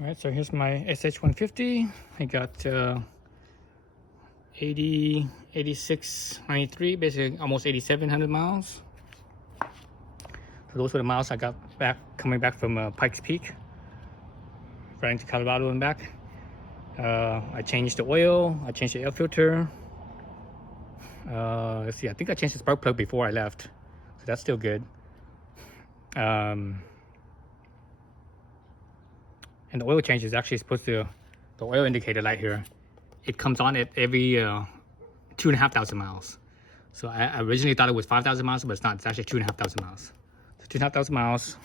All right, so here's my SH150. I got 8693, basically almost 8700 miles. So those were the miles I got back coming back from Pikes Peak, riding to Colorado and back. I changed the oil, I changed the air filter. Let's see, I think I changed the spark plug before I left, so that's still good. And the oil change is actually supposed to, the oil indicator light here, it comes on at every 2,500 miles. So I originally thought it was 5,000 miles, but it's not. It's actually 2,500 miles. So 2,500 miles.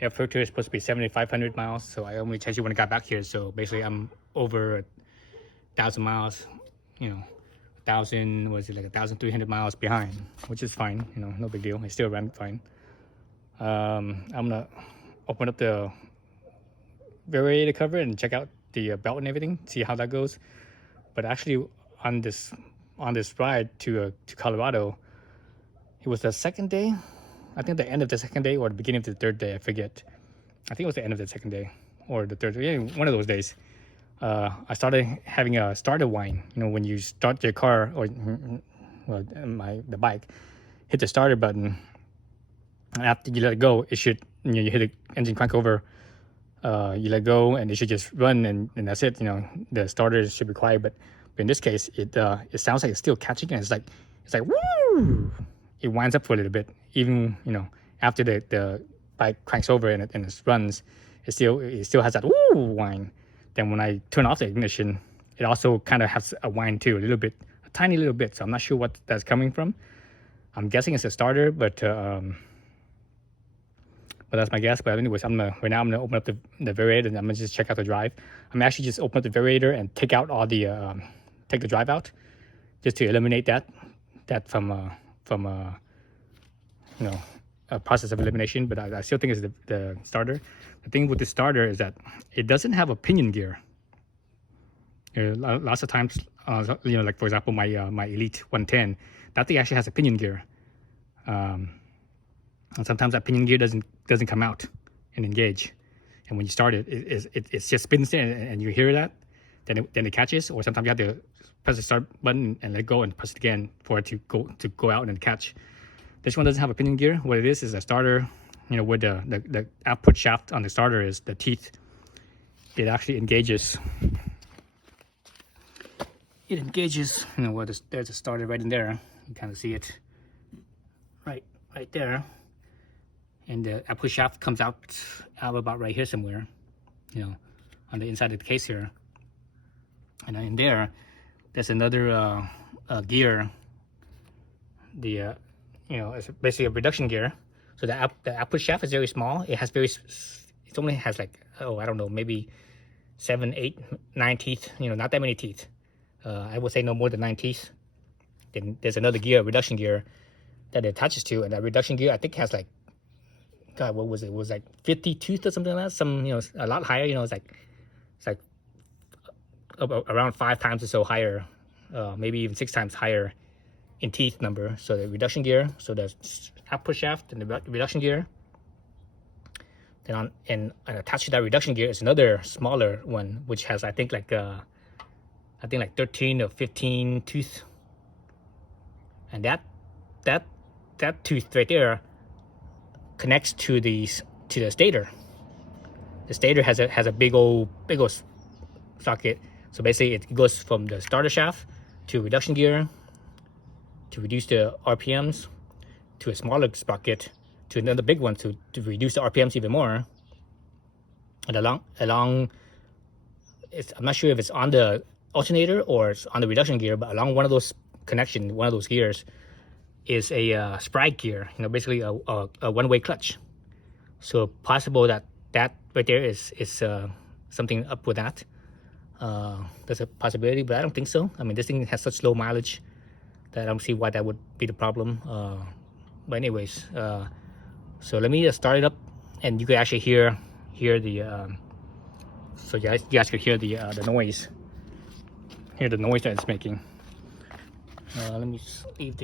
Air filter is supposed to be 7,500 miles. So I only changed it when I got back here. So basically, I'm over 1,000 miles. You know, 1,000 was it like 1,300 miles behind, which is fine. You know, no big deal. I still ran fine. I'm gonna open up the Variator cover and check out the belt and everything, see how that goes. But actually, on this ride to Colorado, it was the second day. I think the end of the second day or the beginning of the third day. I forget. I think it was the end of the second day or the third day. One of those days. I started having a starter whine. You know, when you start your car or the bike, hit the starter button, and after you let it go, it should, you hit the engine crank over. You let go and it should just run and that's it. You know, the starter should be quiet, but in this case, it sounds like it's still catching, and it's like woo. It winds up for a little bit, even after the bike cranks over and it runs, it still has that woo whine. Then when I turn off the ignition, it also kind of has a whine too, a tiny little bit. So I'm not sure what that's coming from. I'm guessing it's a starter, but that's my guess. But anyways, right now I'm gonna open up the Variator and I'm gonna just check out the drive. I'm actually just open up the Variator and take out all the take the drive out, just to eliminate that from a process of elimination. But I still think it's the starter. The thing with the starter is that it doesn't have a pinion gear. Lots of times, like for example, my Elite 110, that thing actually has a pinion gear. And sometimes that pinion gear doesn't come out and engage, and when you start it, it just spins there, and you hear that, then it catches. Or sometimes you have to press the start button and let go and press it again for it to go out and catch. This one doesn't have a pinion gear. What it is a starter. Where the output shaft on the starter is the teeth. It actually engages. It engages. There's a starter right in there. You kind of see it. Right there. And the output shaft comes out about right here somewhere, on the inside of the case here. And in there's another gear. It's basically a reduction gear. So the output shaft is very small. It only has like, I don't know, maybe 7, 8, 9 teeth. Not that many teeth. I would say no more than 9 teeth. Then there's another gear, reduction gear, that it attaches to, and that reduction gear I think has like, God, what was it? It was like 50 teeth or something like that. Some, a lot higher. It's like around 5 times or so higher, maybe even 6 times higher in teeth number. So the reduction gear, so the output shaft and the reduction gear. Then and attached to that reduction gear is another smaller one, which has I think like 13 or 15 teeth. And that tooth right there connects to the stator. The stator has a big old socket. So basically, it goes from the starter shaft to reduction gear to reduce the RPMs, to a smaller sprocket, to another big one to reduce the RPMs even more. And along, I'm not sure if it's on the alternator or it's on the reduction gear, but along one of those connections, one of those gears, is a sprite gear. Basically a one-way clutch. So possible that right there is something up with that. There's a possibility, but I don't think so. I mean, this thing has such low mileage that I don't see why that would be the problem. But anyways, so let me just start it up, and you can actually hear the so you guys could hear the noise. Hear the noise that it's making. Let me leave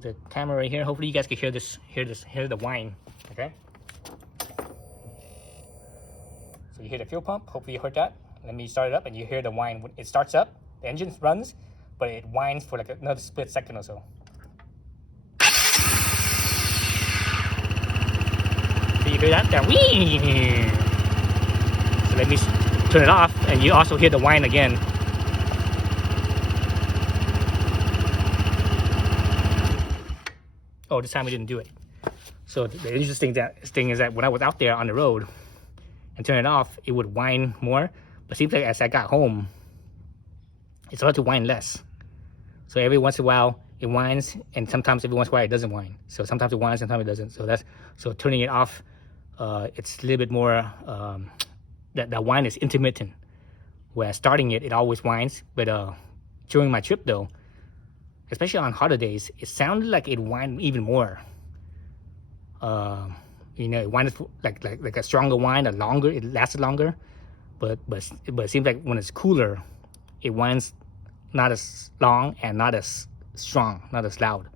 the camera right here. Hopefully you guys can hear the whine. Okay. So you hear the fuel pump, hopefully you heard that. Let me start it up and you hear the whine. When it starts up, the engine runs, but it whines for like another split second or so. So you hear that? That whine. So let me turn it off and you also hear the whine again. Oh, this time we didn't do it. So the interesting thing is that when I was out there on the road and turn it off, it would whine more. But it seems like as I got home, it started to whine less. So every once in a while it whines, and sometimes every once in a while it doesn't whine. So sometimes it whines, sometimes it doesn't. So turning it off, it's a little bit more. That whine is intermittent. Whereas starting it always whines. But during my trip though, especially on hotter days, it sounded like it whined even more. You know, it whined like a stronger whine, it lasted longer. But it seems like when it's cooler, it whines not as long and not as strong, not as loud.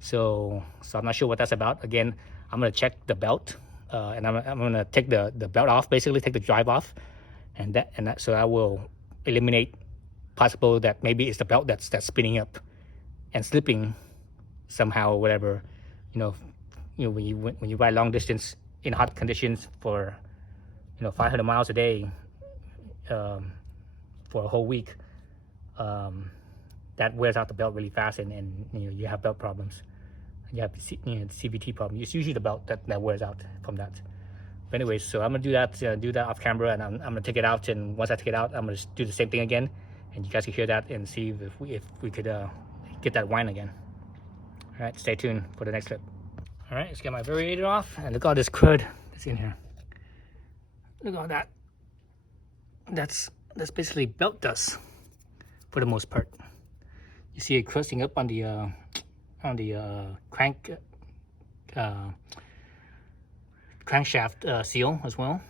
So I'm not sure what that's about. Again, I'm gonna check the belt, and I'm gonna take the belt off, basically take the drive off, and that so I will eliminate possible that maybe it's the belt that's spinning up and slipping somehow or whatever. You know, when you ride long distance in hot conditions for 500 miles a day for a whole week, that wears out the belt really fast, and you have belt problems. You have CVT problem. It's usually the belt that wears out from that. But anyways, so I'm gonna do that off camera, and I'm gonna take it out, and once I take it out, I'm gonna do the same thing again, and you guys can hear that and see if we could get that whine again. All right, stay tuned for the next clip. All right, let's get my variator off, and look at all this crud that's in here. Look at all that. That's basically belt dust for the most part. You see it crusting up on the crankshaft seal as well.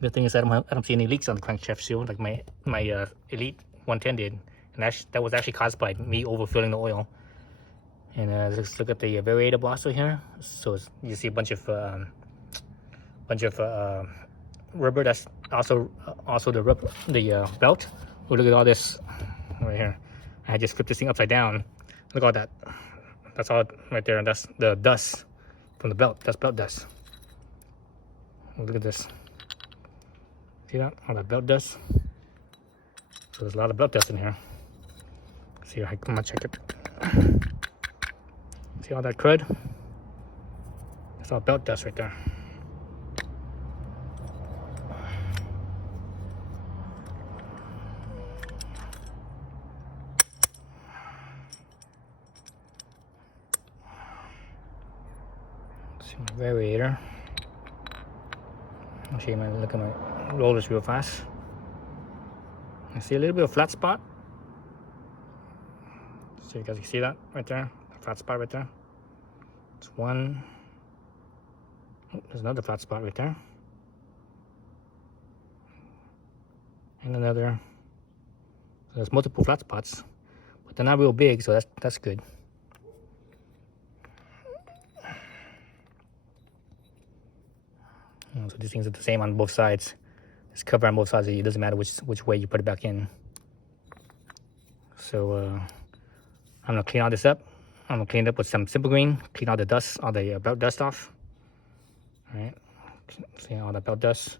Good thing is that I don't see any leaks on the crankshaft seal like my Elite 110 did, and that was actually caused by me overfilling the oil. And let's look at the variator also here. So you see a bunch of rubber. That's also the rubber, the belt. Oh, look at all this right here. I just flipped this thing upside down. Look at all that. That's all right there, and that's the dust from the belt. That's belt dust. Oh, look at this. See that? All that belt dust. So there's a lot of belt dust in here. See, I'm gonna check it. See all that crud? That's all belt dust right there. See my variator. I'll show you look at my rollers real fast. I see a little bit of flat spot. So you guys can see that right there, the flat spot right there. It's one. Oh, there's another flat spot right there, and another. So there's multiple flat spots, but they're not real big, so that's good. So these things are the same on both sides. It's covered on both sides. It doesn't matter which way you put it back in. So I'm gonna clean all this up. I'm gonna clean it up with some Simple Green. Clean all the dust, all the belt dust off. All right, see all the belt dust.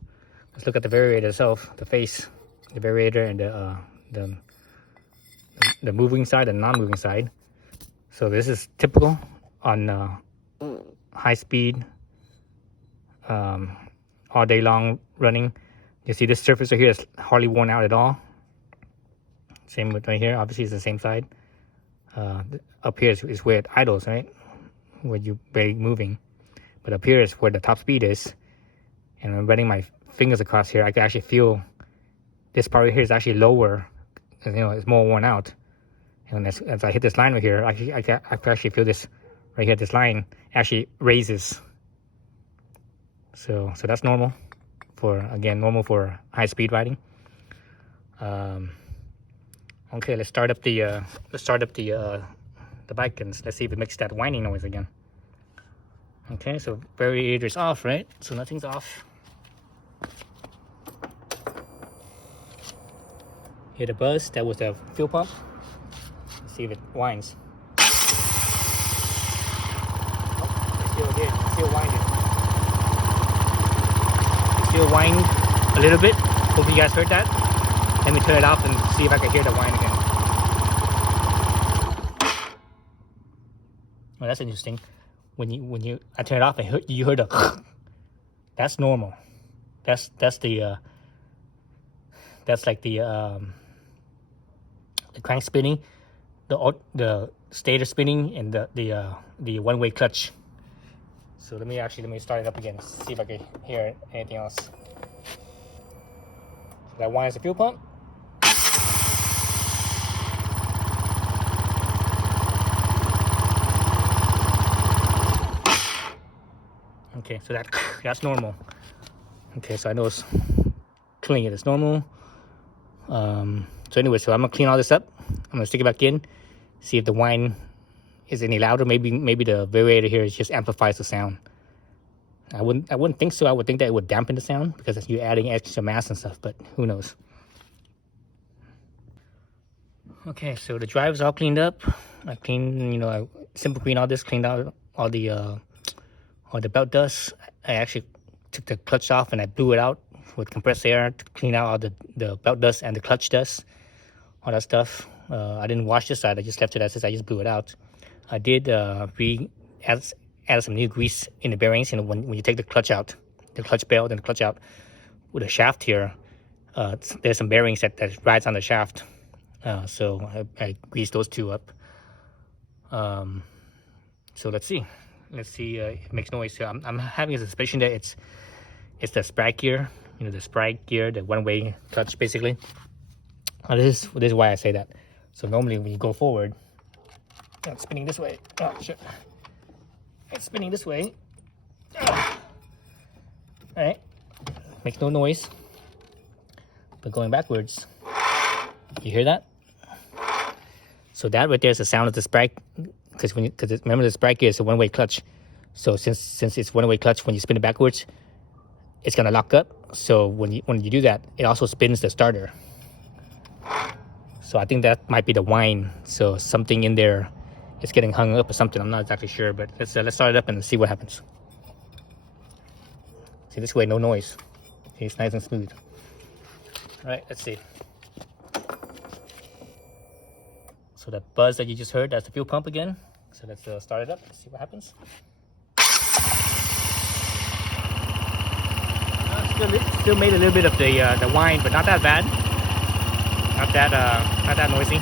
Let's look at the variator itself, the face, the variator, and the moving side and non-moving side. So this is typical on high speed, all day long running. You see this surface right here is hardly worn out at all. Same with right here. Obviously, it's the same side. Up here is where it idles, right? Where you're barely moving. But up here is where the top speed is. And I'm running my fingers across here. I can actually feel this part right here is actually lower. It's more worn out. And as I hit this line right here, I can actually feel this right here. This line actually raises. So that's normal normal for high speed riding. Okay, let's start up the bike, and let's see if it makes that whining noise again. Okay, so variator's off, right? So nothing's off. Hear the buzz? That was the fuel pump. Let's see if it whines. Still did. Still winded. Still whined a little bit. Hope you guys heard that. Let me turn it off and see if I can hear the whine again. Well, that's interesting. When I turn it off, you heard the. That's normal. That's like the crank spinning, the stator spinning, and the one-way clutch. So let me start it up again. See if I can hear anything else. So that whine is the fuel pump. Okay, so that's normal. Okay, so I know it's clean. It's normal. So anyway, so I'm gonna clean all this up. I'm gonna stick it back in, see if the whine is any louder. Maybe the variator here just amplifies the sound. I wouldn't think so. I would think that it would dampen the sound because you're adding extra mass and stuff, but who knows. Okay, so the drive's all cleaned up. I cleaned, I simple clean all this, cleaned out all the belt dust. I actually took the clutch off and I blew it out with compressed air to clean out all the belt dust and the clutch dust, all that stuff. I didn't wash this side. I just left it as is. I just blew it out. I did add some new grease in the bearings. When you take the clutch out, the clutch belt and the clutch out with a shaft here, there's some bearings that rides on the shaft. So I greased those two up. So let's see. It makes noise. So I'm having a suspicion that it's the sprite gear. The sprite gear, the one-way clutch, basically. This is why I say that. So normally when you go forward, it's spinning this way. Oh shit! It's spinning this way. All right, makes no noise. But going backwards, you hear that? So that right there is the sound of the sprite. Because remember the sprite gear is a one-way clutch. So since it's one-way clutch, when you spin it backwards, it's gonna lock up. So when you do that, it also spins the starter. So I think that might be the whine. So something in there is getting hung up or something. I'm not exactly sure, but let's start it up and see what happens. See, this way, no noise. See, it's nice and smooth. All right, let's see. So that buzz that you just heard, that's the fuel pump again. So let's start it up. Let's see what happens. Still made a little bit of the whine, but not that bad. Not that noisy.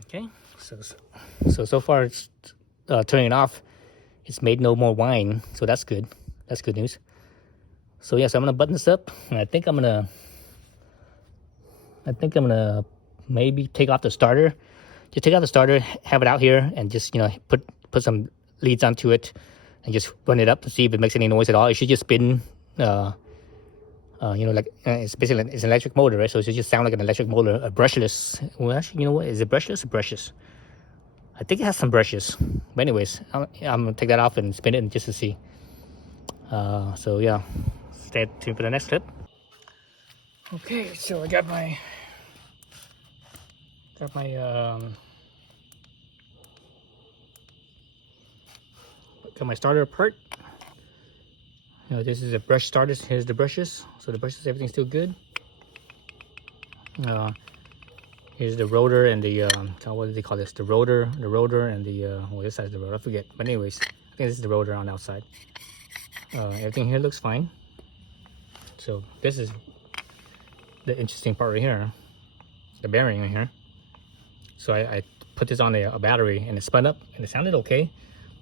Okay, so far it's turning it off. It's made no more whine, so that's good. That's good news. So yes, I'm gonna button this up, and I think I'm gonna maybe take off the starter. Just take out the starter, have it out here, and just put some leads onto it, and just run it up to see if it makes any noise at all. It should just spin. It's basically it's an electric motor, right? So it should just sound like an electric motor, a brushless. Well, actually, you know what? Is it brushless or brushes? I think it has some brushes. But anyways, I'm gonna take that off and spin it just to see. So yeah, stay tuned for the next clip. Okay, so I got my starter apart. This is a brush starter. Here's the brushes. So the brushes, everything's still good. Here's the rotor and the what do they call this? The rotor and the well, this side's the rotor. I forget. But anyways, I think this is the rotor on the outside. Everything here looks fine. So this is the interesting part right here, the bearing right here. So I put this on a battery and it spun up and it sounded okay,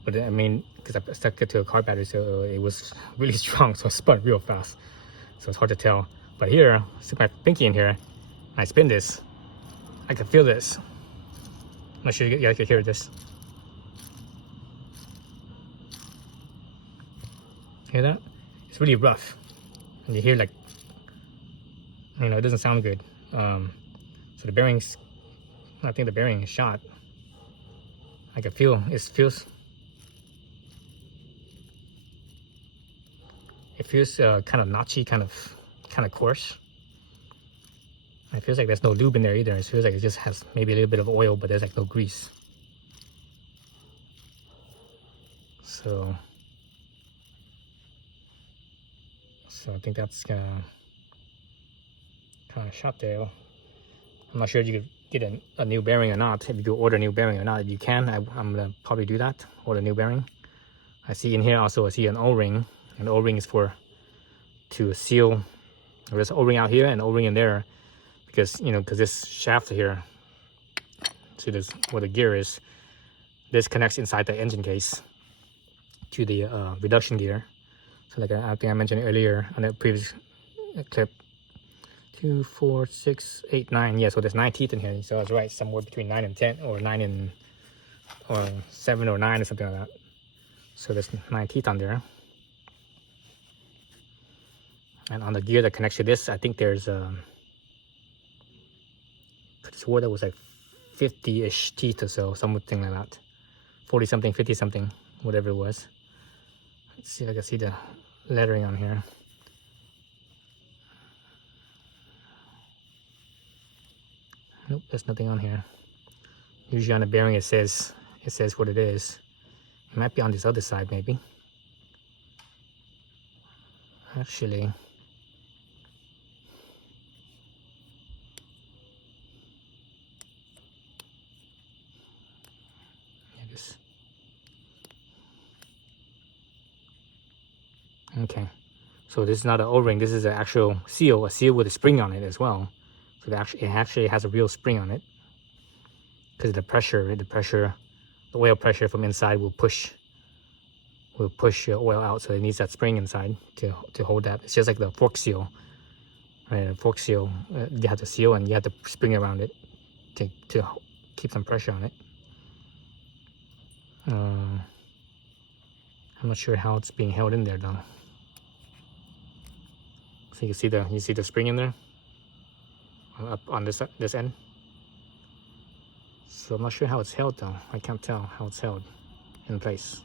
but I mean, because I stuck it to a car battery, so it was really strong, so it spun real fast. So it's hard to tell. But here, stick my pinky in here, and I spin this. I can feel this. I'm not sure you guys can hear this. Hear that? It's really rough. And you hear like You know, it doesn't sound good. So the bearings, I think the bearing is shot. I can feel it feels kind of notchy, kind of coarse. It feels like there's no lube in there either. It feels like it just has maybe a little bit of oil, but there's like no grease. So I think that's kind of shot there. I'm not sure if you could get a new bearing or not. If you could order a new bearing or not. If you can, I'm gonna probably do that. Order a new bearing. I see in here also, I see an O-ring. And the O-ring is to seal. There's an O-ring out here and O-ring in there, because because this shaft here, see this where the gear is. This connects inside the engine case to the reduction gear. So like I think I mentioned earlier on the previous clip, 2, 4, 6, 8, 9. Yeah, so there's 9 teeth in here. So I was right, somewhere between 9 and 10, or 7 or 9 or something like that. So there's 9 teeth on there. And on the gear that connects to this, I think there's could have swore there was like 50-ish teeth or so, something like that. 40 something, 50 something, whatever it was. Let's see if I can see the lettering on here. Nope, there's nothing on here. Usually on the bearing it says what it is. It might be on this other side maybe. Actually, okay, so this is not an O-ring. This is an actual seal, a seal with a spring on it as well. So it actually has a real spring on it, because the oil pressure from inside will push oil out. So it needs that spring inside to hold that. It's just like the fork seal, right? A fork seal, you have the seal and you have the spring around it to keep some pressure on it. I'm not sure how it's being held in there though. So you see the spring in there up on this end. So I'm not sure how it's held though. I can't tell how it's held in place.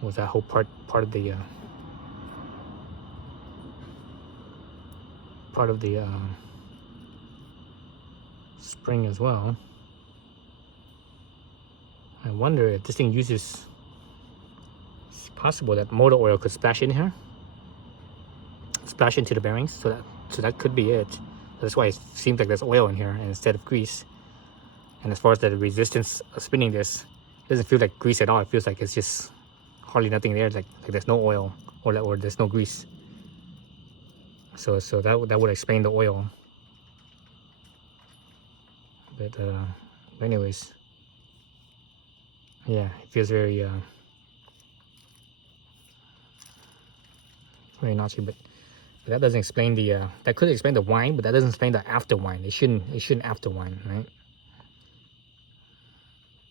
Was that whole part of the spring as well? I wonder if this thing uses. It's possible that motor oil could splash in here, splash into the bearings. So that could be it. That's why it seems like there's oil in here instead of grease. And as far as the resistance of spinning this, it doesn't feel like grease at all. It feels like it's just hardly nothing there. Like there's no oil or there's no grease. So that would explain the oil. But anyways, yeah, it feels very very notchy. But that doesn't explain the that could explain the whine, but that doesn't explain the after whine. It shouldn't after whine, right?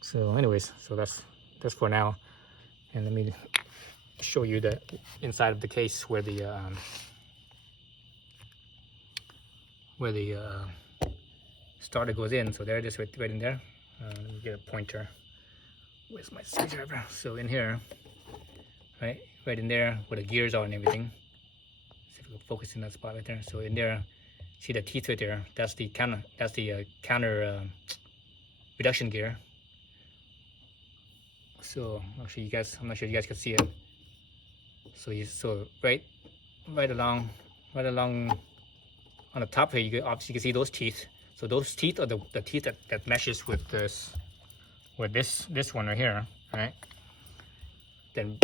So anyways, so that's for now. And let me show you the inside of the case where the starter goes in. So there it is, right in there. Let me get a pointer. Where's my screwdriver? So in here, right in there where the gears are and everything. See if we can focus in that spot right there. So in there, see the teeth right there. That's the counter. That's the counter reduction gear. So actually, I'm not sure you guys can see it. So right along on the top here, you can see those teeth. So those teeth are the teeth that meshes with this one right here, right? Then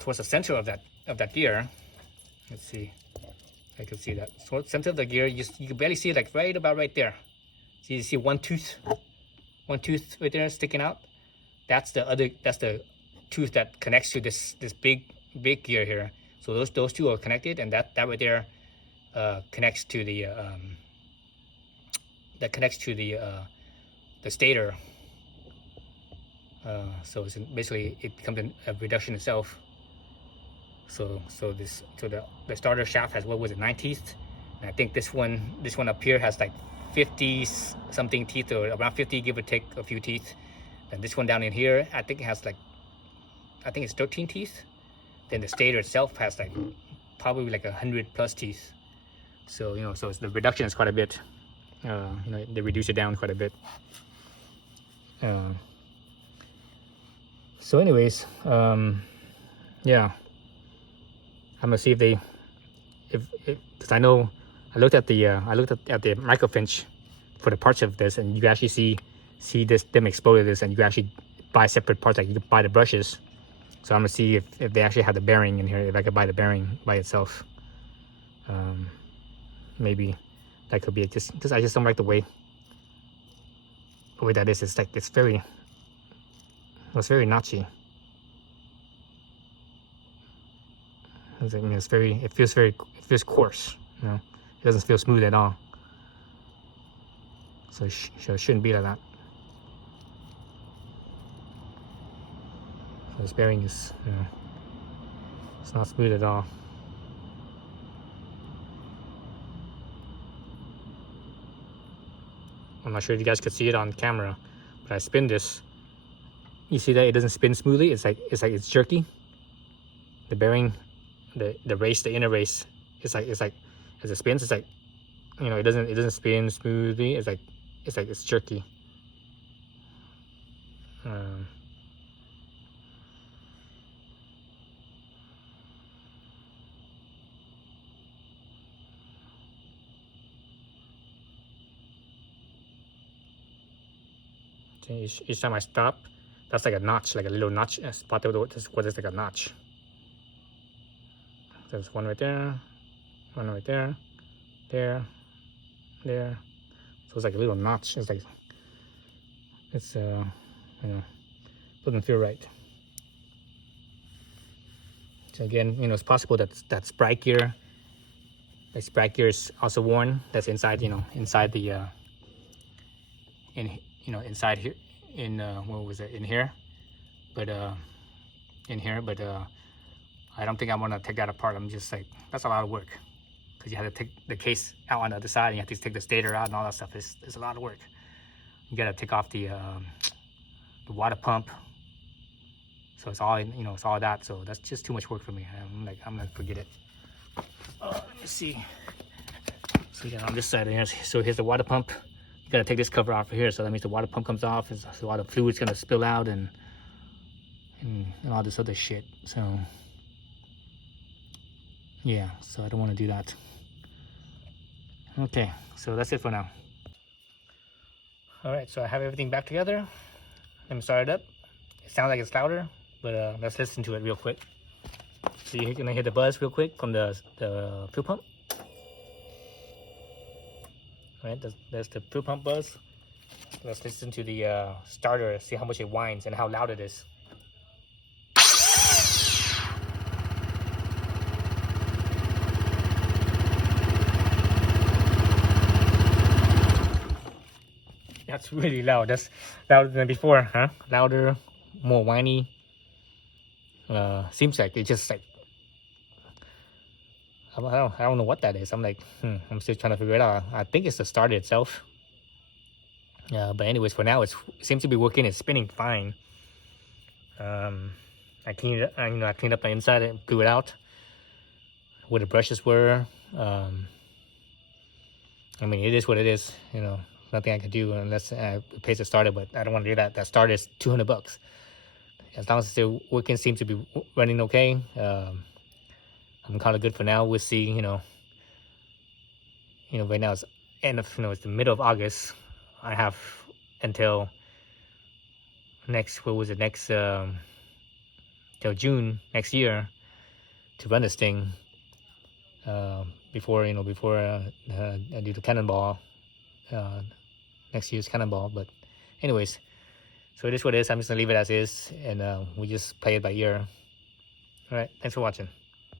towards the center of that gear, let's see, I can see that. So center of the gear, you can barely see it, like about right there. So you see one tooth right there sticking out. That's the tooth that connects to this big gear here. So those two are connected, and that right there connects to the stator. So it's basically it becomes a reduction itself. So the starter shaft has, what was it, 9 teeth, and I think this one up here has like 50 something teeth, or around 50, give or take a few teeth. And this one down in here, I think it has like, I think it's 13 teeth. Then the stator itself has like probably like 100+ teeth. So so the reduction is quite a bit. They reduce it down quite a bit. So anyways, yeah, I'm gonna see if they, because I know I looked at the microfinch for the parts of this, and you can actually see them exploded this, and you can actually buy separate parts, like you can buy the brushes. So I'm gonna see if they actually have the bearing in here, if I could buy the bearing by itself. Maybe that could be it. Just I just don't like the way that is. It's like it's very notchy. I mean, it feels coarse. It doesn't feel smooth at all. So it shouldn't be like that. So this bearing is, it's not smooth at all. I'm not sure if you guys could see it on camera, but I spin this. You see that it doesn't spin smoothly. It's it's jerky. The bearing, the inner race, it's like as it spins, it's like, it doesn't spin smoothly. It's jerky. Each time I stop, that's like a notch, like a little notch spot. What is like a notch. There's one right there, one right there, there. So it's like a little notch. It's doesn't feel right. So again, it's possible that sprite gear, is also worn. That's inside, inside the inside here, what was it, in here, but I don't think I want to take that apart. I'm just like, that's a lot of work, because you have to take the case out on the other side, and you have to take the stator out and all that stuff. It's a lot of work. You gotta take off the water pump. So it's all, it's all that. So that's just too much work for me. I'm gonna forget it. Let me see. So on this side here, so here's the water pump. You gotta take this cover off of here, so that means the water pump comes off, and so a lot of fluid's gonna spill out, and all this other shit. So yeah, so I don't want to do that. Okay, so that's it for now. All right, so I have everything back together. Let me start it up. It sounds like it's louder, but let's listen to it real quick. So you're gonna hear the buzz real quick from the fuel pump. All right, there's the fuel pump buzz. Let's listen to the starter, see how much it whines and how loud it is. That's really loud. That's louder than before, huh? Louder, more whiny. Seems like it just like, I don't know what that is. I'm like, I'm still trying to figure it out. I think it's the starter itself. But anyways, for now, it seems to be working. It's spinning fine. I cleaned it. I cleaned up the inside and blew it out where the brushes were. I mean, it is what it is. Nothing I can do unless I pay the starter. But I don't want to do that. That starter is $200. As long as it's still working, seems to be running okay. I'm kind of good for now. We'll see. Right now it's end of, it's the middle of August. I have until next, till June next year to run this thing. Before I do the cannonball, next year's cannonball. But anyways, so it is what it is. I'm just gonna leave it as is, and we just play it by ear. All right, thanks for watching.